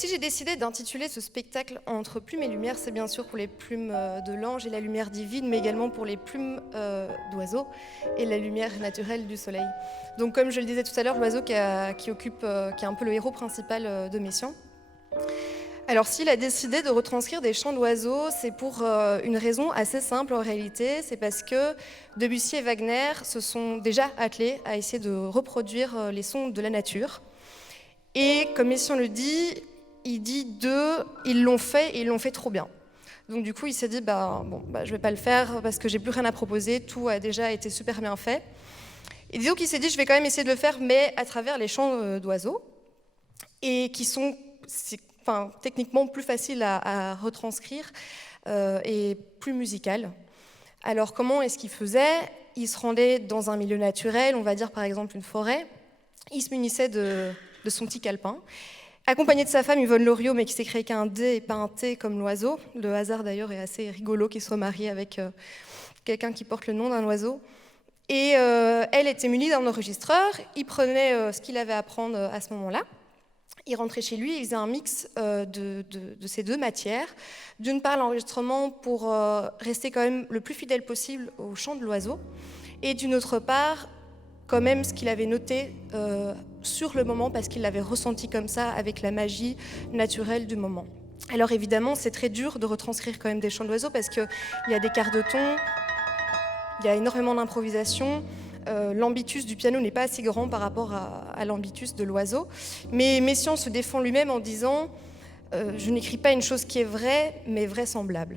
Si j'ai décidé d'intituler ce spectacle Entre plumes et lumière, c'est bien sûr pour les plumes de l'ange et la lumière divine, mais également pour les plumes d'oiseaux et la lumière naturelle du soleil. Donc comme je le disais tout à l'heure, l'oiseau qui est un peu le héros principal de Messiaen. Alors s'il a décidé de retranscrire des chants d'oiseaux, c'est pour une raison assez simple en réalité, c'est parce que Debussy et Wagner se sont déjà attelés à essayer de reproduire les sons de la nature. Et comme Messiaen le dit, il dit d'eux, ils l'ont fait et ils l'ont fait trop bien. Donc du coup, il s'est dit, je vais pas le faire parce que j'ai plus rien à proposer, tout a déjà été super bien fait. Et disons qu'il s'est dit, je vais quand même essayer de le faire, mais à travers les chants d'oiseaux, et qui sont techniquement plus faciles à retranscrire et plus musicales. Alors comment est-ce qu'il faisait ? Il se rendait dans un milieu naturel, on va dire par exemple une forêt, il se munissait de son petit calepin, accompagné de sa femme Yvonne Loriot, mais qui s'est créé qu'un D et pas un T comme l'oiseau. Le hasard d'ailleurs est assez rigolo qu'il soit marié avec quelqu'un qui porte le nom d'un oiseau. Et elle était munie d'un enregistreur, il prenait ce qu'il avait à prendre à ce moment-là, il rentrait chez lui, il faisait un mix de ces deux matières. D'une part, l'enregistrement pour rester quand même le plus fidèle possible au chant de l'oiseau, et d'une autre part, quand même ce qu'il avait noté sur le moment, parce qu'il l'avait ressenti comme ça, avec la magie naturelle du moment. Alors évidemment, c'est très dur de retranscrire quand même des chants d'oiseaux, parce qu'il y a des quarts de ton, il y a énormément d'improvisation. L'ambitus du piano n'est pas assez grand par rapport à l'ambitus de l'oiseau. Mais Messiaen se défend lui-même en disant je n'écris pas une chose qui est vraie, mais vraisemblable.